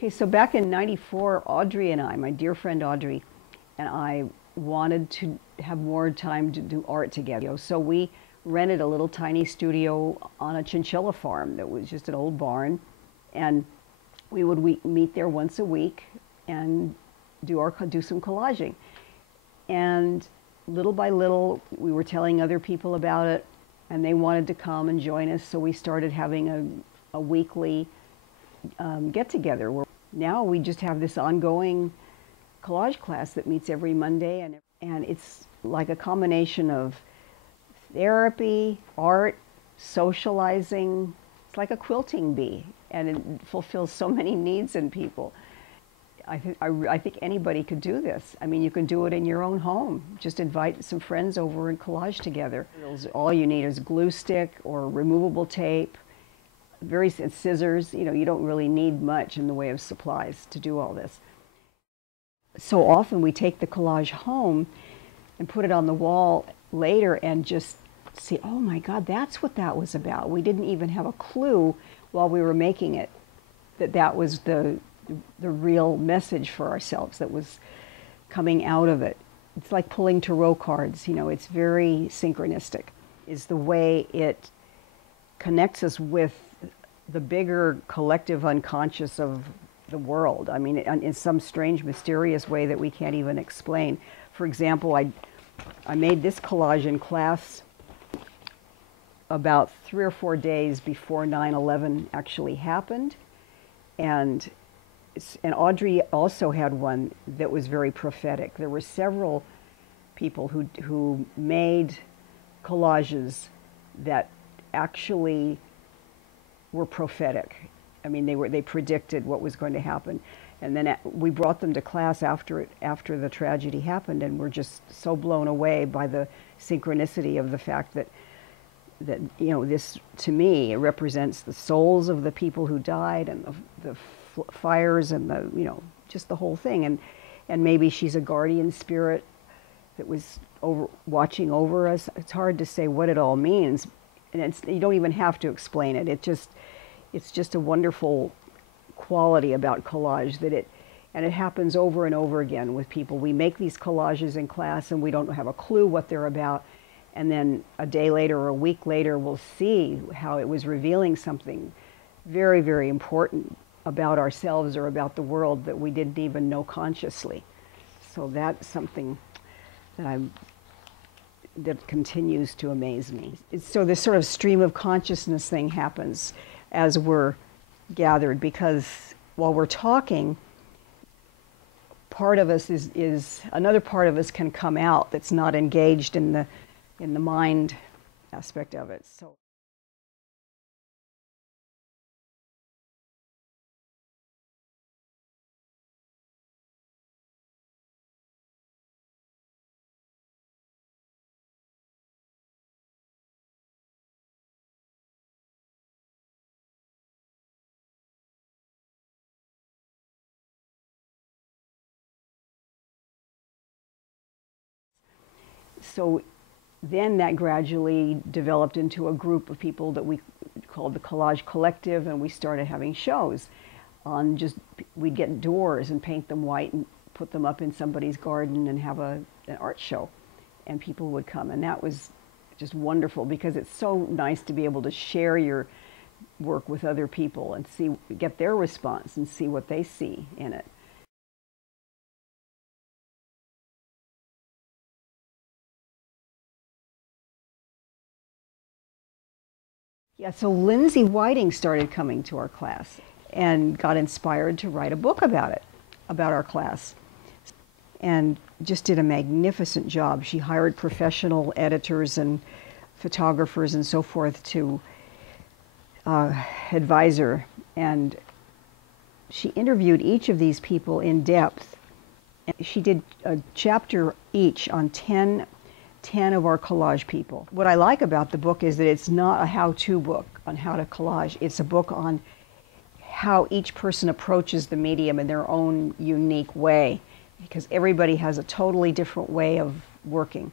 Okay, so back in '94, Audrey and I, my dear friend Audrey, and I wanted to have more time to do art together. So we rented a little tiny studio on a chinchilla farm that was just an old barn, and we would meet there once a week and do some collaging. And little by little, we were telling other people about it, and they wanted to come and join us. So we started having a weekly get-together. Now we just have this ongoing collage class that meets every Monday, and it's like a combination of therapy, art, socializing. It's like a quilting bee, and it fulfills so many needs in people. I think anybody could do this. I mean, you can do it in your own home. Just invite some friends over and collage together. All you need is glue stick or removable tape, scissors. You know, you don't really need much in the way of supplies to do all this. So often we take the collage home and put it on the wall later and just see, oh my God, that's what that was about. We didn't even have a clue while we were making it that that was the real message for ourselves that was coming out of it. It's like pulling tarot cards, you know, it's very synchronistic. It's the way it connects us with the bigger collective unconscious of the world. I mean, in some strange, mysterious way that we can't even explain. For example, I made this collage in class about 3 or 4 days before 9/11 actually happened. And Audrey also had one that was very prophetic. There were several people who made collages that actually were prophetic. I mean, they predicted what was going to happen. And then we brought them to class after the tragedy happened, and we're just so blown away by the synchronicity of the fact that you know, this, to me, it represents the souls of the people who died and the fires and the, you know, just the whole thing. And maybe she's a guardian spirit that was watching over us. It's hard to say what it all means, and you don't even have to explain it. It's just a wonderful quality about collage that it happens over and over again with people. We make these collages in class and we don't have a clue what they're about. And then a day later or a week later, we'll see how it was revealing something very, very important about ourselves or about the world that we didn't even know consciously. So that's something that continues to amaze me. So this sort of stream of consciousness thing happens as we're gathered, because while we're talking, part of us another part of us can come out that's not engaged in the mind aspect of it. So then that gradually developed into a group of people that we called the Collage Collective, and we started having shows on we'd get doors and paint them white and put them up in somebody's garden and have an art show, and people would come. And that was just wonderful, because it's so nice to be able to share your work with other people and get their response and see what they see in it. Yeah, so Lindsay Whiting started coming to our class and got inspired to write a book about it, about our class, and just did a magnificent job. She hired professional editors and photographers and so forth to advise her, and she interviewed each of these people in depth. She did a chapter each on 10 of our collage people. What I like about the book is that it's not a how-to book on how to collage. It's a book on how each person approaches the medium in their own unique way, because everybody has a totally different way of working.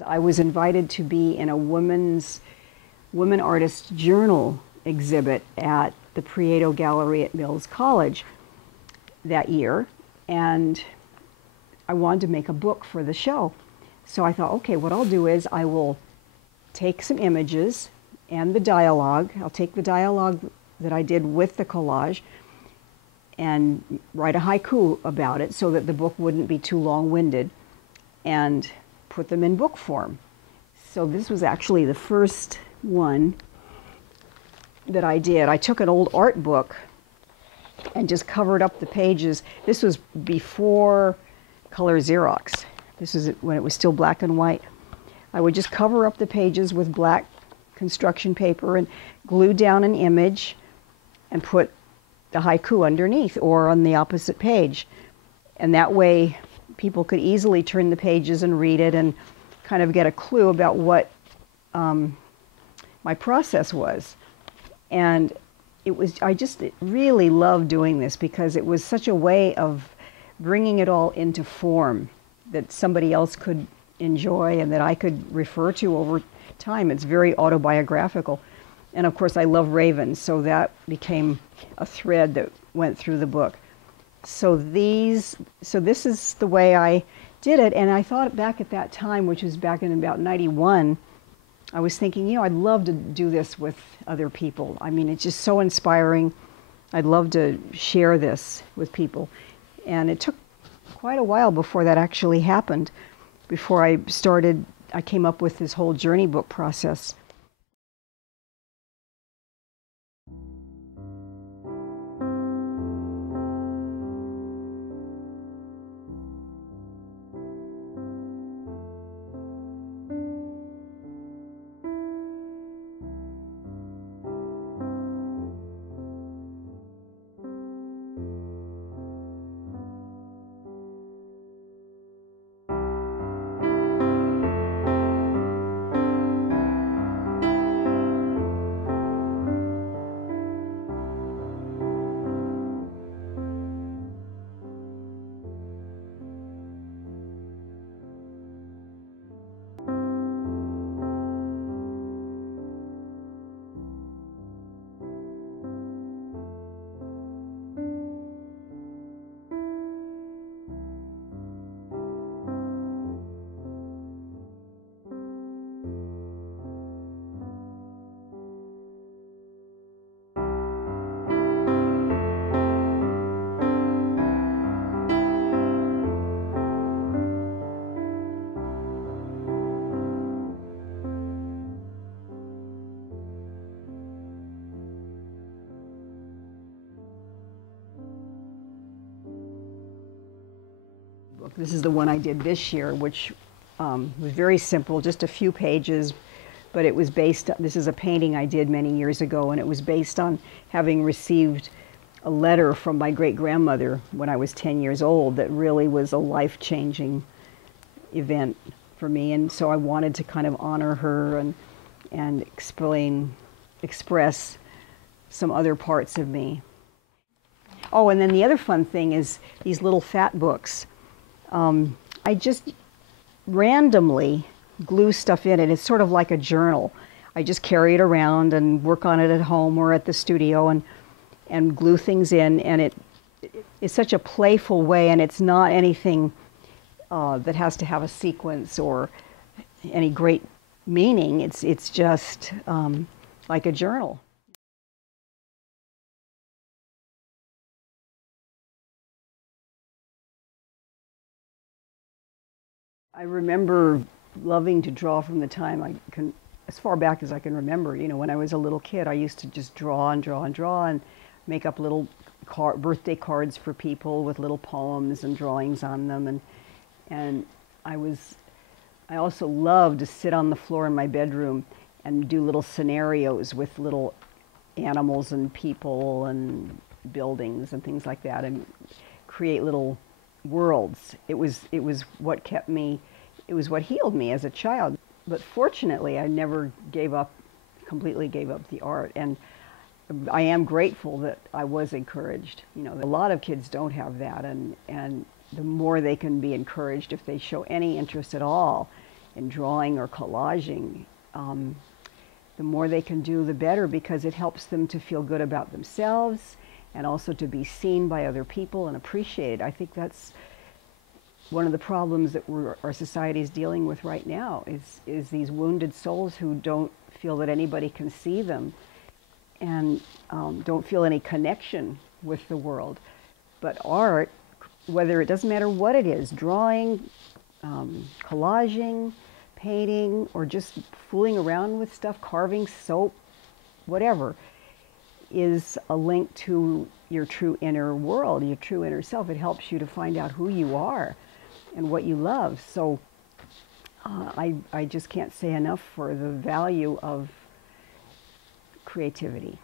I was invited to be in a women artist journal exhibit at the Prieto Gallery at Mills College that year, and I wanted to make a book for the show. So I thought, okay, what I'll do is I will take some images and the dialogue. I'll take the dialogue that I did with the collage and write a haiku about it so that the book wouldn't be too long-winded, and put them in book form. So this was actually the first one that I did. I took an old art book and just covered up the pages. This was before color Xerox. This was when it was still black and white. I would just cover up the pages with black construction paper and glue down an image and put the haiku underneath or on the opposite page. And that way people could easily turn the pages and read it and kind of get a clue about what my process was. And I just really loved doing this because it was such a way of bringing it all into form that somebody else could enjoy and that I could refer to over time. It's very autobiographical. And of course I love ravens, so that became a thread that went through the book. So this is the way I did it, and I thought back at that time, which was back in about 91, I was thinking, you know, I'd love to do this with other people. I mean, it's just so inspiring. I'd love to share this with people. And it took quite a while before that actually happened, before I came up with this whole journey book process. This is the one I did this year, which was very simple, just a few pages, but it was based on, this is a painting I did many years ago, and it was based on having received a letter from my great-grandmother when I was 10 years old that really was a life-changing event for me, and so I wanted to kind of honor her and express some other parts of me. Oh, and then the other fun thing is these little fat books. I just randomly glue stuff in it. It's sort of like a journal. I just carry it around and work on it at home or at the studio and glue things in, and it is such a playful way, and it's not anything that has to have a sequence or any great meaning. It's just like a journal. I remember loving to draw from the time as far back as I can remember. You know, when I was a little kid, I used to just draw and draw and draw and make up little birthday cards for people with little poems and drawings on them. And I also loved to sit on the floor in my bedroom and do little scenarios with little animals and people and buildings and things like that, and create little worlds. It was what kept me, it was what healed me as a child. But fortunately, I never completely gave up the art, and I am grateful that I was encouraged. You know, a lot of kids don't have that, and the more they can be encouraged if they show any interest at all in drawing or collaging, the more they can do, the better, because it helps them to feel good about themselves and also to be seen by other people and appreciated. I think that's one of the problems that our society is dealing with right now, is these wounded souls who don't feel that anybody can see them and don't feel any connection with the world. But art, whether it doesn't matter what it is, drawing, collaging, painting, or just fooling around with stuff, carving, soap, whatever, is a link to your true inner world, your true inner self. It helps you to find out who you are and what you love. So I just can't say enough for the value of creativity.